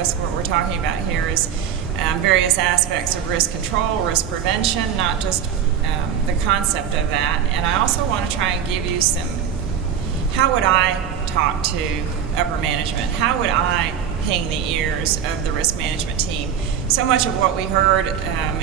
risk, what we're talking about here is various aspects of risk control, risk prevention, not just the concept of that. And I also want to try and give you some, how would I talk to upper management? How would I ping the ears of the risk management team? So much of what we heard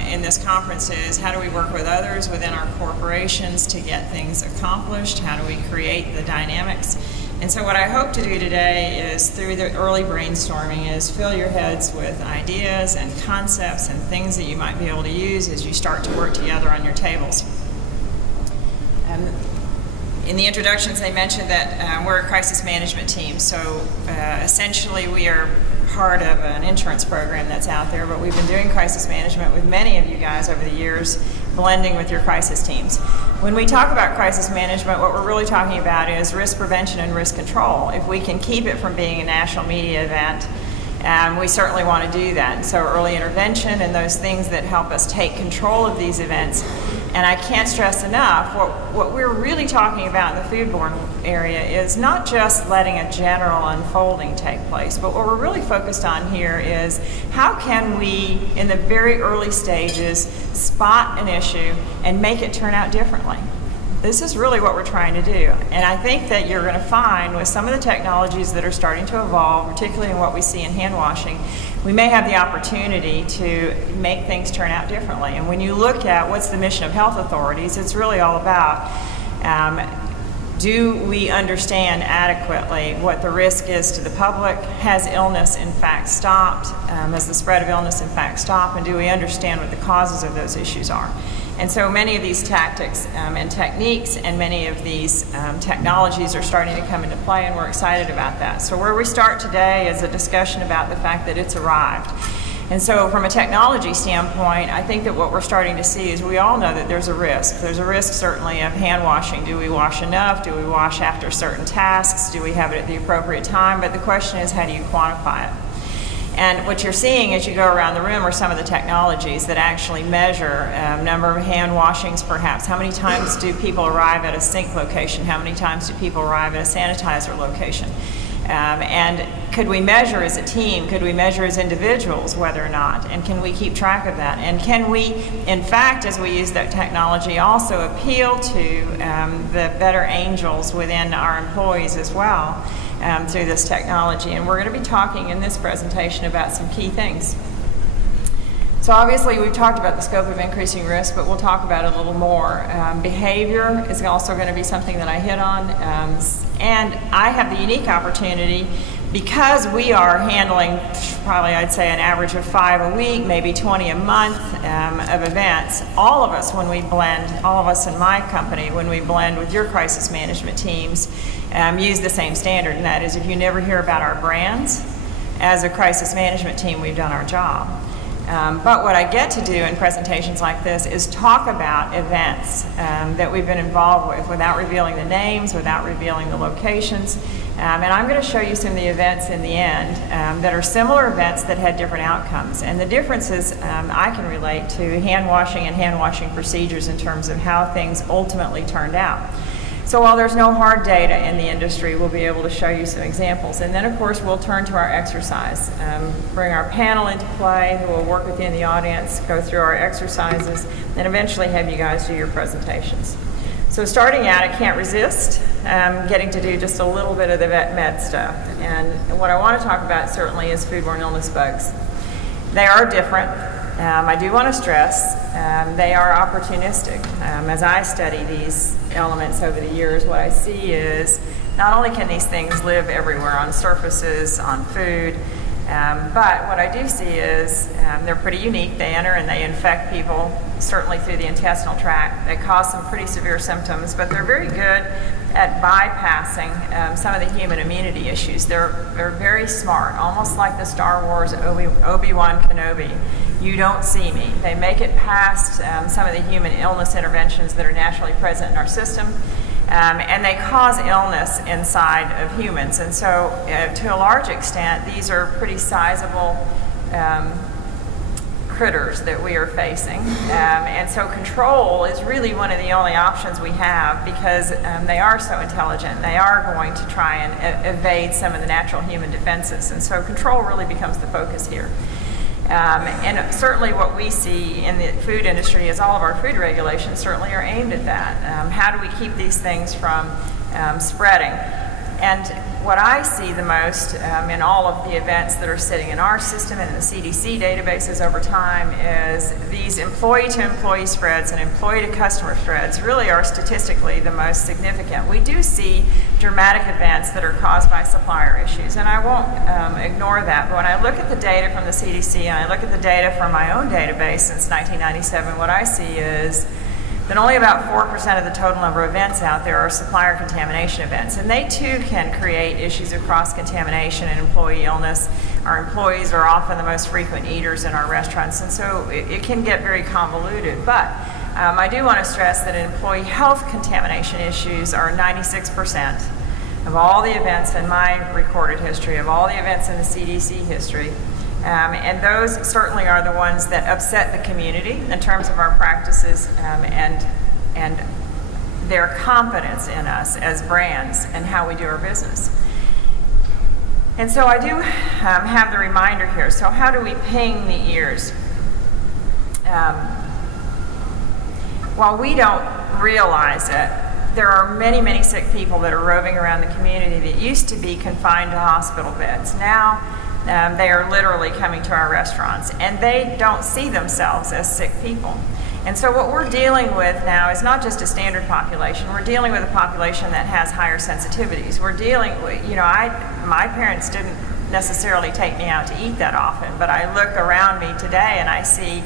in this conference is how do we work with others within our corporations to get things accomplished? How do we create the dynamics? And so what I hope to do today is, through the early brainstorming, is fill your heads with ideas and concepts and things that you might be able to use as you start to work together on your tables. In the introductions, they mentioned that we're a crisis management team. So essentially, we are part of an insurance program that's out there, but we've been doing crisis management with many of you guys over the years, blending with your crisis teams. When we talk about crisis management, what we're really talking about is risk prevention and risk control. If we can keep it from being a national media event, we certainly want to do that. And so early intervention and those things that help us take control of these events. And I can't stress enough, what we're really talking about in the foodborne area is not just letting a general unfolding take place, but what we're really focused on here is how can we, in the very early stages, spot an issue and make it turn out differently. This is really what we're trying to do. And I think that you're going to find with some of the technologies that are starting to evolve, particularly in what we see in hand washing, we may have the opportunity to make things turn out differently. And when you look at what's the mission of health authorities, it's really all about do we understand adequately what the risk is to the public? Has illness in fact stopped? Has the spread of illness in fact stopped? And do we understand what the causes of those issues are? And so many of these tactics and techniques and many of these technologies are starting to come into play, and we're excited about that. So where we start today is a discussion about the fact that it's arrived. And so from a technology standpoint, I think that what we're starting to see is we all know that there's a risk. There's a risk certainly of hand washing. Do we wash enough? Do we wash after certain tasks? Do we have it at the appropriate time? But the question is, how do you quantify it? And what you're seeing as you go around the room are some of the technologies that actually measure number of hand washings perhaps. How many times do people arrive at a sink location? How many times do people arrive at a sanitizer location? And could we measure as a team? Could we measure as individuals whether or not? And can we keep track of that? And can we, in fact, as we use that technology, also appeal to the better angels within our employees as well through this technology? And we're going to be talking in this presentation about some key things. So obviously we've talked about the scope of increasing risk, but we'll talk about it a little more. Behavior is also going to be something that I hit on. And I have the unique opportunity, because we are handling probably I'd say an average of 5 a week, maybe 20 a month of events. All of us when we blend, all of us in my company, when we blend with your crisis management teams, use the same standard, and that is if you never hear about our brands, as a crisis management team we've done our job. But what I get to do in presentations like this is talk about events that we've been involved with without revealing the names, without revealing the locations. And I'm going to show you some of the events in the end that are similar events that had different outcomes. And the differences I can relate to hand washing and hand washing procedures in terms of how things ultimately turned out. So while there's no hard data in the industry, we'll be able to show you some examples. And then, of course, we'll turn to our exercise, bring our panel into play, who will work with you in the audience, go through our exercises, and eventually have you guys do your presentations. So starting out, I can't resist getting to do just a little bit of the vet med stuff. And what I want to talk about certainly is foodborne illness bugs. They are different. I do want to stress they are opportunistic. As I study these elements over the years, what I see is not only can these things live everywhere on surfaces, on food, but what I do see is they're pretty unique. They enter and they infect people, certainly through the intestinal tract. They cause some pretty severe symptoms, but they're very good at bypassing some of the human immunity issues. They're very smart, almost like the Star Wars Obi-Wan Kenobi. You don't see me. They make it past some of the human illness interventions that are naturally present in our system, and they cause illness inside of humans. And so to a large extent, these are pretty sizable critters that we are facing. And so control is really one of the only options we have, because they are so intelligent. They are going to try and evade some of the natural human defenses. And so control really becomes the focus here. And certainly what we see in the food industry is all of our food regulations certainly are aimed at that. How do we keep these things from spreading? And what I see the most in all of the events that are sitting in our system and in the CDC databases over time is these employee-to-employee spreads and employee-to-customer spreads really are statistically the most significant. We do see dramatic events that are caused by supplier issues, and I won't ignore that. But when I look at the data from the CDC and I look at the data from my own database since 1997, what I see is that only about 4% of the total number of events out there are supplier contamination events. And they too can create issues of cross-contamination and employee illness. Our employees are often the most frequent eaters in our restaurants, and so it can get very convoluted. But I do want to stress that employee health contamination issues are 96% of all the events in my recorded history, of all the events in the CDC history. And those certainly are the ones that upset the community in terms of our practices and their confidence in us as brands and how we do our business. And so I do have the reminder here. So how do we ping the ears? While we don't realize it, there are many, many sick people that are roving around the community that used to be confined to hospital beds. Now, they are literally coming to our restaurants, and they don't see themselves as sick people. And so what we're dealing with now is not just a standard population. We're dealing with a population that has higher sensitivities. We're dealing with, my parents didn't necessarily take me out to eat that often, but I look around me today and I see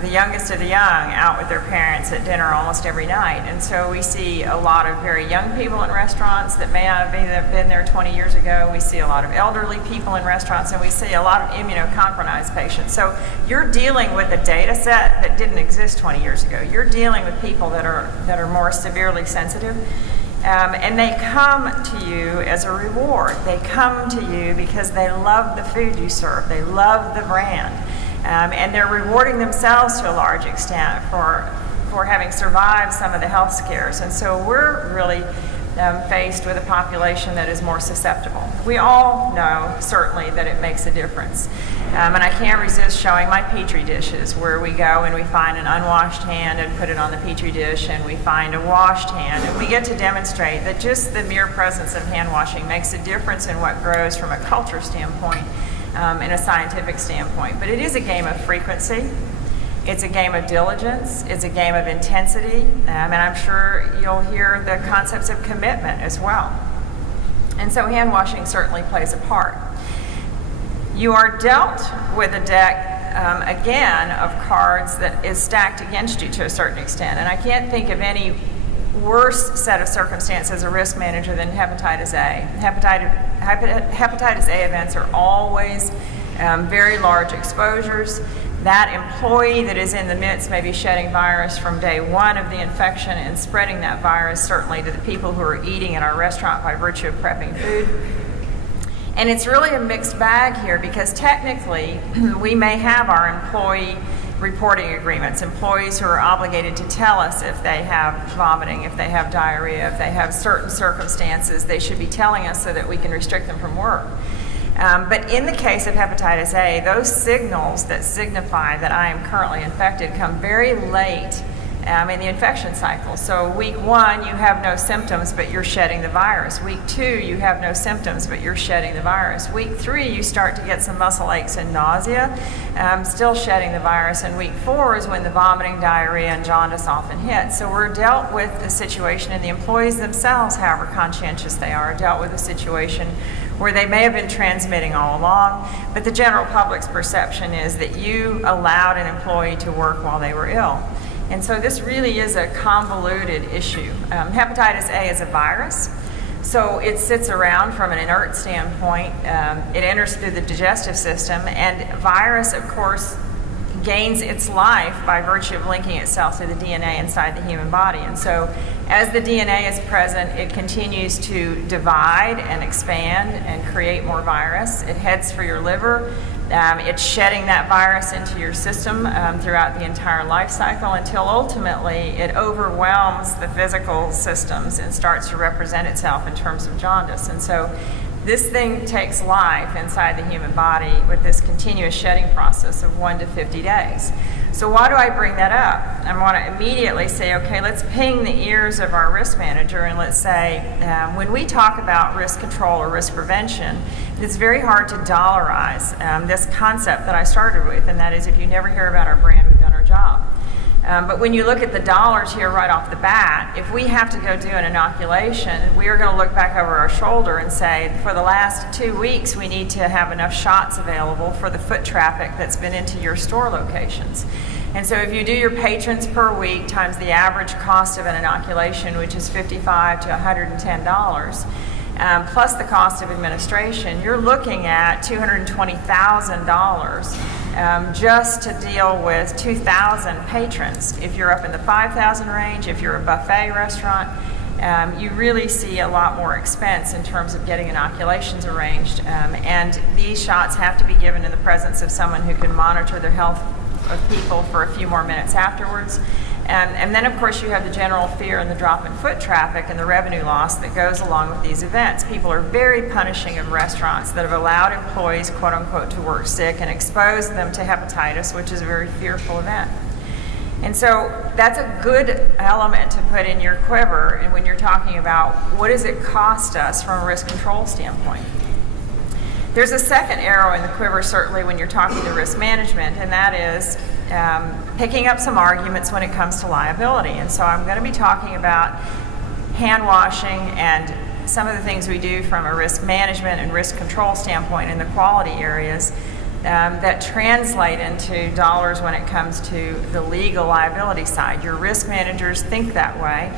the youngest of the young out with their parents at dinner almost every night. And so we see a lot of very young people in restaurants that may not have been there 20 years ago. We see a lot of elderly people in restaurants, and we see a lot of immunocompromised patients. So you're dealing with a data set that didn't exist 20 years ago. You're dealing with people that are more severely sensitive. And they come to you as a reward. They come to you because they love the food you serve. They love the brand. And they're rewarding themselves to a large extent for having survived some of the health scares. And so we're really faced with a population that is more susceptible. We all know, certainly, that it makes a difference. And I can't resist showing my Petri dishes, where we go and we find an unwashed hand and put it on the Petri dish, and we find a washed hand. And we get to demonstrate that just the mere presence of hand washing makes a difference in what grows from a culture standpoint. In a scientific standpoint. But it is a game of frequency. It's a game of diligence. It's a game of intensity. And I'm sure you'll hear the concepts of commitment as well. And so hand washing certainly plays a part. You are dealt with a deck, again, of cards that is stacked against you to a certain extent. And I can't think of any worse set of circumstances as a risk manager than hepatitis A. Hepatitis A events are always very large exposures. That employee that is in the midst may be shedding virus from day one of the infection and spreading that virus certainly to the people who are eating in our restaurant by virtue of prepping food. And it's really a mixed bag here, because technically we may have our employee reporting agreements, employees who are obligated to tell us if they have vomiting, if they have diarrhea, if they have certain circumstances. They should be telling us so that we can restrict them from work. But in the case of hepatitis A, those signals that signify that I am currently infected come very late in the infection cycle. So week 1, you have no symptoms, but you're shedding the virus. Week 2, you have no symptoms, but you're shedding the virus. Week 3, you start to get some muscle aches and nausea, still shedding the virus. And week 4 is when the vomiting, diarrhea, and jaundice often hit. So we're dealt with the situation, and the employees themselves, however conscientious they are dealt with a situation where they may have been transmitting all along, but the general public's perception is that you allowed an employee to work while they were ill. And so this really is a convoluted issue. Hepatitis A is a virus, so it sits around from an inert standpoint. It enters through the digestive system, and virus, of course, gains its life by virtue of linking itself to the DNA inside the human body. And so as the DNA is present, it continues to divide and expand and create more virus. It heads for your liver. It's shedding that virus into your system throughout the entire life cycle until ultimately it overwhelms the physical systems and starts to represent itself in terms of jaundice. And so this thing takes life inside the human body with this continuous shedding process of 1 to 50 days. So why do I bring that up? I want to immediately say, okay, let's ping the ears of our risk manager and let's say, when we talk about risk control or risk prevention, it's very hard to dollarize this concept that I started with, and that is if you never hear about our brand, we've done our job. But when you look at the dollars here right off the bat, if we have to go do an inoculation, we are going to look back over our shoulder and say, for the last 2 weeks, we need to have enough shots available for the foot traffic that's been into your store locations. And so if you do your patrons per week times the average cost of an inoculation, which is $55 to $110, plus the cost of administration, you're looking at $220,000 just to deal with 2,000 patrons. If you're up in the 5,000 range, if you're a buffet restaurant, you really see a lot more expense in terms of getting inoculations arranged. And these shots have to be given in the presence of someone who can monitor the health of people for a few more minutes afterwards. And then, of course, you have the general fear and the drop in foot traffic and the revenue loss that goes along with these events. People are very punishing of restaurants that have allowed employees, quote unquote, to work sick and exposed them to hepatitis, which is a very fearful event. And so that's a good element to put in your quiver, and when you're talking about what does it cost us from a risk control standpoint. There's a second arrow in the quiver, certainly, when you're talking to risk management, and that is picking up some arguments when it comes to liability. And so I'm going to be talking about hand washing and some of the things we do from a risk management and risk control standpoint in the quality areas that translate into dollars when it comes to the legal liability side. Your risk managers think that way,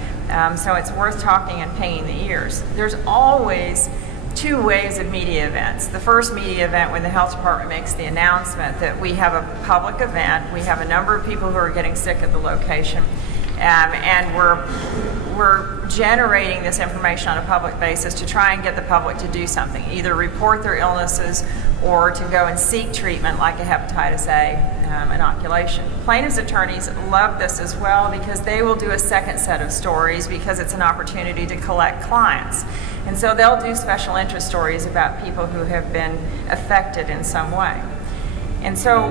so it's worth talking and pinging the ears. There's always two waves of media events. The first media event when the health department makes the announcement that we have a public event, we have a number of people who are getting sick at the location, and we're generating this information on a public basis to try and get the public to do something, either report their illnesses or to go and seek treatment like a hepatitis A inoculation. Plaintiffs' attorneys love this as well because they will do a second set of stories because it's an opportunity to collect clients. And so they'll do special interest stories about people who have been affected in some way. And so